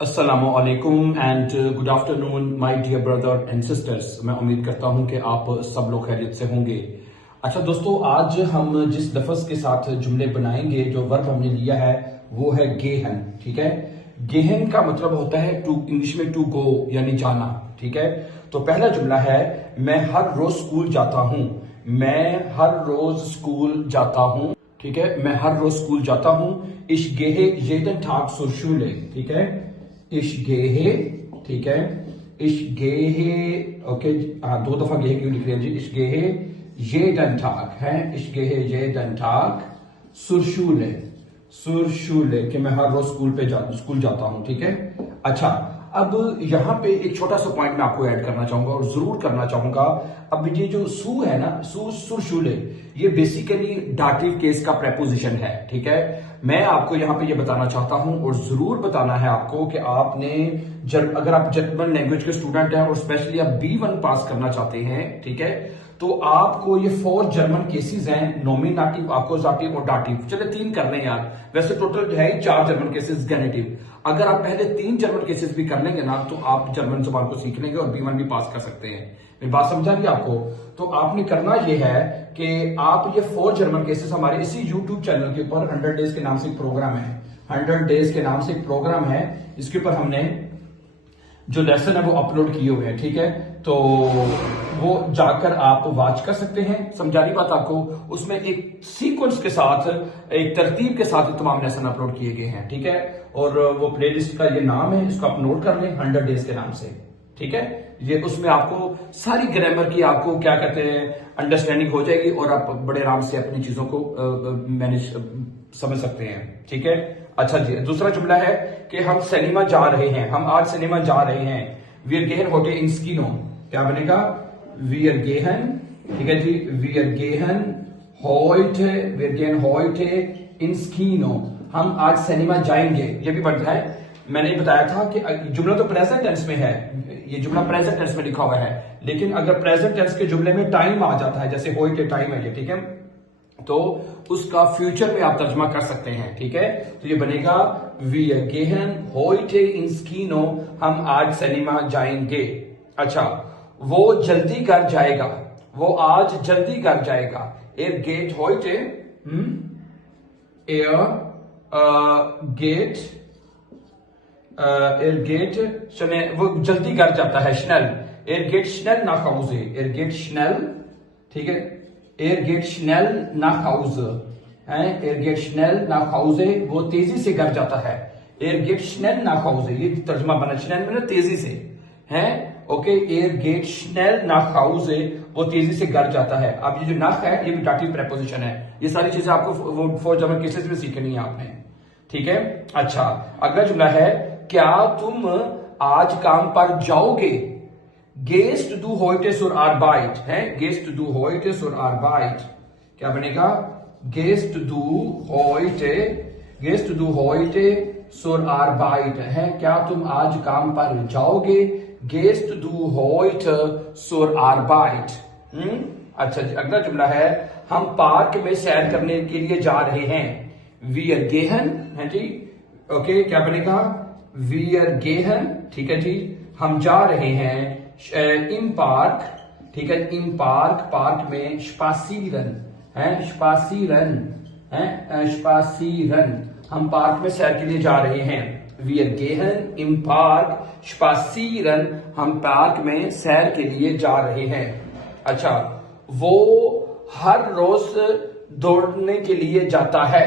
अस्सलामुअलैकुम and good afternoon my dear brother and sisters. मैं उम्मीद करता हूं कि आप सब लोग खैरियत से होंगे। अच्छा दोस्तों, आज हम जिस लफ्ज के साथ जुमले बनाएंगे, जो वर्ब हमने लिया है वो है गेहन। ठीक है, गेहन का मतलब होता है टू, इंग्लिश में टू गो यानी जाना। ठीक है, तो पहला जुमला है मैं हर रोज स्कूल जाता हूं। मैं हर रोज स्कूल जाता हूं। ठीक है, मैं हर रोज स्कूल जाता हूं। Ich gehe jeden Tag zur Schule। ठीक है, ich gehe, ठीक है, ich gehe, ओके, हाँ दो दफा gehe क्यों लिख रहे हैं जी? Ich gehe jeden Tag है, ich gehe jeden Tag zur Schule, zur Schule कि मैं हर रोज स्कूल जाता हूं। ठीक है, अच्छा, अब यहां पे एक छोटा सा पॉइंट मैं आपको ऐड करना चाहूंगा और जरूर करना चाहूंगा। अब ये जो सू है ना, सुर शूले, ये बेसिकली डाटिव केस का प्रेपोजिशन है। ठीक है, मैं आपको यहां पे ये बताना चाहता हूं और जरूर बताना है आपको कि आपने अगर आप जर्मन लैंग्वेज के स्टूडेंट हैं और स्पेशली आप B1 पास करना चाहते हैं, ठीक है, तो आपको ये 4 जर्मन केसेस हैं, नॉमिनेटिव, आक्यूजेटिव और डाटिव। चले 3 कर लें यार, वैसे टोटल है ही 4 जर्मन केसेस गेनेटिव। अगर आप पहले 3 जर्मन केसेस भी कर लेंगे ना, तो आप जर्मन जबान को सीख लेंगे और B1 भी पास कर सकते हैं। मेरी बात समझा रही आपको? तो आपने करना यह है कि आप ये 4 जर्मन केसेस हमारे इसी यूट्यूब चैनल के ऊपर 100 डेज के नाम से एक प्रोग्राम है, 100 डेज के नाम से एक प्रोग्राम है, इसके ऊपर हमने जो लेसन है वो अपलोड किए हुए हैं। ठीक है, तो वो जाकर आप वॉच कर सकते हैं। समझा रही बात आपको? उसमें एक सीक्वेंस के साथ, एक तरतीब के साथ तमाम लेसन अपलोड किए गए हैं। ठीक है, और वो प्लेलिस्ट का ये नाम है, इसको आप नोट कर लें, 100 डेज के नाम से। ठीक है, ये उसमें आपको सारी ग्रामर की, आपको क्या कहते हैं, अंडरस्टैंडिंग हो जाएगी और आप बड़े आराम से अपनी चीजों को मैनेज समझ सकते हैं। ठीक है, अच्छा जी, दूसरा जुमला है कि हम सिनेमा जा रहे हैं। हम आज सिनेमा जा रहे हैं। वी आर गेहन होटे इन स्कीनो, क्या बनेगा? वी आर गेहन, ठीक है जी, वी आर गेहन होइटे, वी आर गेहन होइटे इन स्कीनो, हम आज सिनेमा जाएंगे। ये भी बनता है, मैंने बताया था कि जुमला तो प्रेजेंट टेंस में है, ये जुमला प्रेजेंट टेंस में लिखा हुआ है, लेकिन अगर प्रेजेंट टेंस के जुमले में टाइम आ जाता है, जैसे होइटे टाइम है ये, ठीक है, तो उसका फ्यूचर में आप तर्जमा कर सकते हैं। ठीक है, तो ये बनेगा वी आर गेहन होइटे इन स्कीनो, हम आज सिनेमा जाएंगे। अच्छा, वो जल्दी कर जाएगा, वो आज जल्दी कर जाएगा। एर गेट होइटे, एर गेट, एर गेट, वो जल्दी कर जाता है, schnell, एर गेट schnell nach Hause, एर गेट schnell, ठीक है, एर गेट schnell nach Hause है, एर गेट schnell nach Hause, वो तेजी से घर जाता है। एर गेट schnell nach Hause, ये तर्जुमा बना, schnell में तेजी से है, ओके, एर गेट schnell nach Hause, वो तेजी से घर जाता है। अब ये जो nach है, ये भी डाटिव प्रेपोजिशन है। ये सारी चीजें आपको वो 4 जर्मन केसेस में सीखनी है आपने। ठीक है, अच्छा, अगला जुमला है, क्या तुम आज काम पर जाओगे? गेस्ट डू होइटे सुर आर्बाइट है, गेस्ट डू होइटे सुर आर्बाइट, क्या बनेगा? गेस्ट डू होइटे, गेस्ट डू होइटे सुर आर्बाइट है, क्या तुम आज काम पर जाओगे? गेस्ट डू होइटे सुर आर्बाइट। अच्छा जी, अगला जुमला है, हम पार्क में सैर करने के लिए जा रहे हैं। वी आर गेहन है जी, ओके, क्या बनेगा? वी आर गेहन, ठीक है जी, हम जा रहे हैं इन पार्क, ठीक है, इन पार्क, पार्क में स्पासीरन है, स्पासीरन है, स्पासीरन, हम पार्क में सैर के लिए जा रहे हैं। वी आर गेहन इन पार्क स्पासीरन, हम पार्क में सैर के लिए जा रहे हैं। अच्छा, वो हर रोज दौड़ने के लिए जाता है।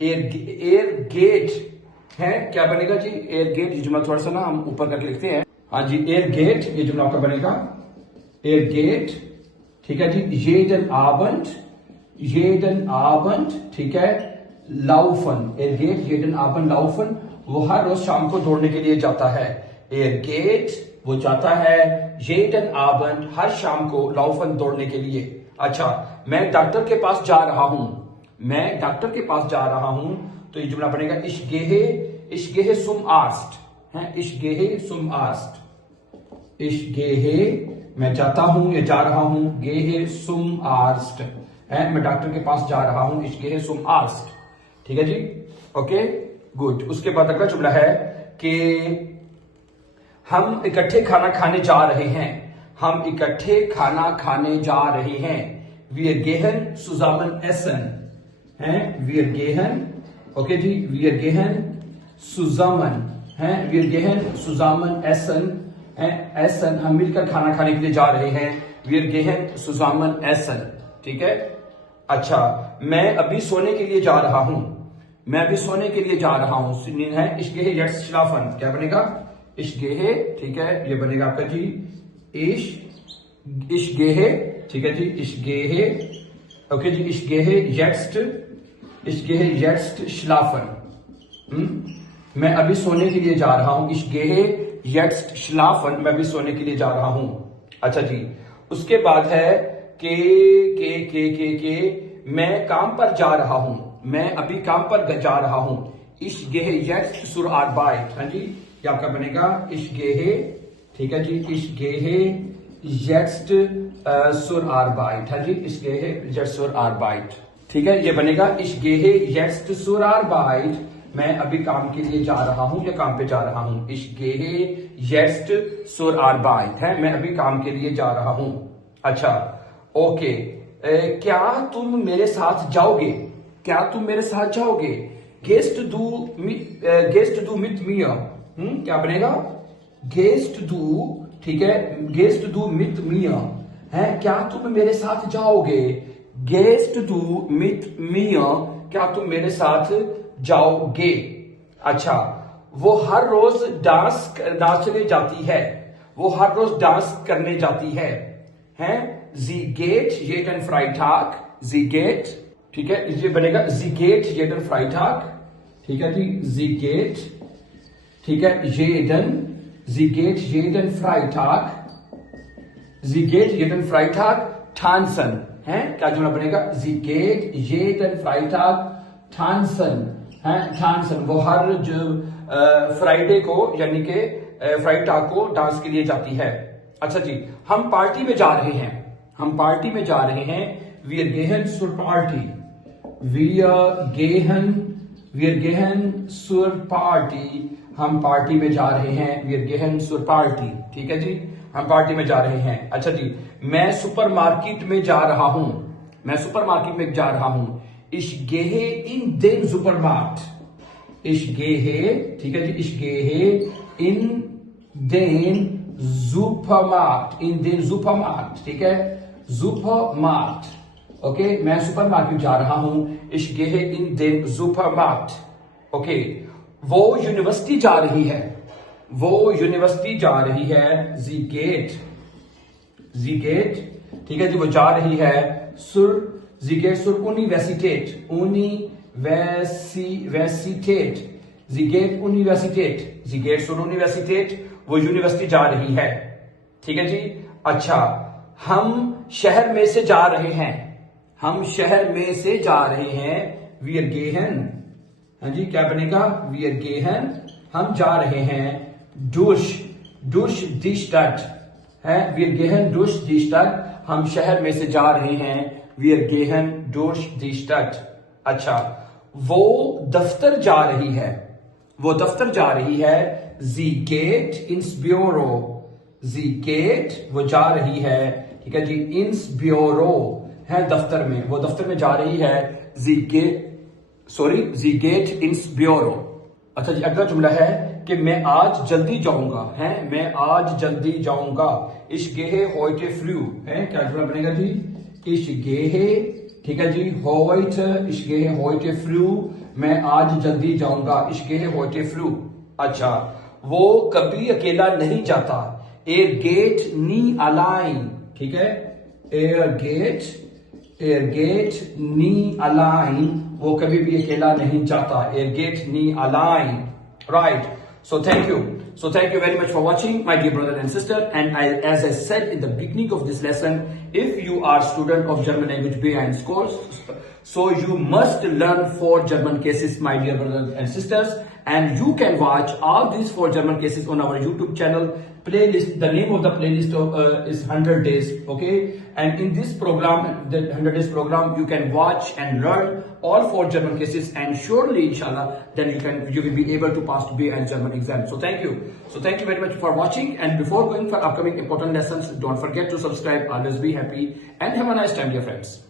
एयर गेट है, क्या बनेगा जी? एयर गेट, ये जुमला थोड़ा सा ना हम ऊपर करके लिखते हैं। हाँ जी, एयर गेट, ये जुमला आपका बनेगा एयर गेट, ठीक है जी, jeden Abend, jeden Abend, ठीक है, laufen, एयर गेट jeden Abend laufen, वो हर रोज शाम को दौड़ने के लिए जाता है। एयर गेट, वो जाता है, jeden Abend, हर शाम को, laufen, दौड़ने के लिए। अच्छा, मैं डॉक्टर के पास जा रहा हूं, मैं डॉक्टर के पास जा रहा हूं, तो ये जुमला बनेगा ich gehe zum Arzt है, ich gehe zum Arzt, ich gehe, मैं जाता हूं या जा रहा हूं, gehe zum Arzt है, मैं डॉक्टर के पास जा रहा हूं, ich gehe zum Arzt। ठीक है जी, ओके, गुड। उसके बाद अगला जुमला है, कि हम इकट्ठे खाना खाने जा रहे हैं। हम इकट्ठे खाना खाने जा रहे हैं। Wir gehen zusammen essen हैं। Wir gehen, ओके जी, wir gehen zusammen हैं। Wir gehen zusammen essen हैं। essen हम मिलकर खाना खाने के लिए जा रहे हैं। Wir gehen zusammen essen, ठीक है। अच्छा, मैं अभी सोने के लिए जा रहा हूं। मैं अभी सोने के लिए जा रहा हूं है। Ich gehe jetzt schlafen, क्या बनेगा? Ich gehe, ठीक है, ये बनेगा आपका जी ich gehe, ठीक है जी, ich gehe, ओके जी, ich gehe jetzt schlafen। मैं अभी सोने के लिए जा रहा हूं। Ich gehe jetzt schlafen, मैं अभी सोने के लिए जा रहा हूं। अच्छा जी, उसके बाद है के मैं काम पर जा रहा हूं। मैं अभी काम पर जा रहा हूं। Ich gehe jetzt zur Arbeit, हाँ जी, ये आपका बनेगा Ich gehe, ठीक है जी, Ich gehe jetzt zur Arbeit, हाँ जी, Ich gehe jetzt zur Arbeit, ठीक है, ये बनेगा Ich gehe jetzt zur Arbeit। मैं अभी काम के लिए जा रहा हूं या काम पे जा रहा हूं। Ich gehe jetzt zur Arbeit है, मैं अभी काम के लिए जा रहा हूं। अच्छा, ओके, क्या तुम मेरे साथ जाओगे? क्या तुम मेरे साथ जाओगे? Gehst du mit mir? क्या बनेगा? Gehst du, ठीक है, Gehst du mit mir है, क्या तुम मेरे साथ जाओगे? Gehst du mit mir, क्या तुम मेरे साथ जाओगे? अच्छा, वो हर रोज डांसने जाती है। वो हर रोज डांस करने जाती है। हैं? Sie geht jeden Freitag, sie geht, ठीक है, ये बनेगा Sie geht jeden Freitag, ठीक है जी, Sie geht, ठीक है, Sie geht jeden Freitag, Sie geht jeden Freitag tanzen है, क्या जुमला बनेगा? Sie geht jeden Freitag tanzen है, tanzen, वो हर जो फ्राइडे को यानी कि फ्राइटाग को डांस के लिए जाती है। अच्छा जी, हम पार्टी में जा रहे हैं। हम पार्टी में जा रहे हैं। Wir gehen zur Party, wir gehen zur Party, हम पार्टी में जा रहे हैं। Wir gehen zur Party, ठीक है जी, हम पार्टी में जा रहे हैं। अच्छा जी, मैं सुपरमार्केट में जा रहा हूं। मैं सुपरमार्केट में जा रहा हूं। Ich gehe in den Supermarkt, ich gehe, ठीक है जी, ich gehe in den Supermarkt, in den Supermarkt, ठीक है, Supermarkt, ओके, मैं सुपरमार्केट जा रहा हूं। Ich gehe in den Supermarkt, okay, वो यूनिवर्सिटी जा रही है। वो यूनिवर्सिटी जा रही है। Sie geht, ठीक है जी, वो जा रही है। Sie geht zur Universität, Universität, Sie geht Universität, Sie geht zur Universität, वो यूनिवर्सिटी जा रही है। ठीक है जी। अच्छा, हम शहर में से जा रहे हैं। हम शहर में से जा रहे हैं। Wir gehen, हाँ जी, क्या बनेगा? Wir gehen, हम जा रहे हैं। durch die Stadt है। Wir gehen durch die Stadt, हम शहर में से जा रहे हैं। Wir gehen durch die Stadt। अच्छा, वो दफ्तर जा रही है। वो दफ्तर जा रही है। Sie geht ins Büro, Sie geht, वो जा रही है। ठीक है जी, ins Büro है दफ्तर में, वो दफ्तर में जा रही है। Sie geht ins Büro। अच्छा जी, अगला जुमला है कि मैं आज जल्दी जाऊंगा। है, मैं आज जल्दी जाऊंगा। Ich gehe heute früh है, क्या जुमला बनेगा जी? Ich gehe, ठीक है जी, heute, ich gehe heute früh, मैं आज जल्दी जाऊंगा। Ich gehe heute früh। अच्छा, वो कभी अकेला नहीं जाता। Er geht nie allein, ठीक है, er geht nie allein, वो कभी भी अकेला नहीं जाता। Er geht nie allein, right? So thank you very much for watching, my dear brother and sister. And as I said in the beginning of this lesson, if you are student of German language B1 course, so you must learn 4 German cases, my dear brothers and sisters. and you can watch all these 4 German cases on our YouTube channel playlist. The name of the playlist is 100 days, okay? And in this program, the 100 days program, you can watch and learn all 4 German cases, and surely, inshallah, then you will be able to pass to B1 German exam. So thank you. So thank you very much for watching, and before going for upcoming important lessons, don't forget to subscribe. Always be happy and have a nice time, dear friends.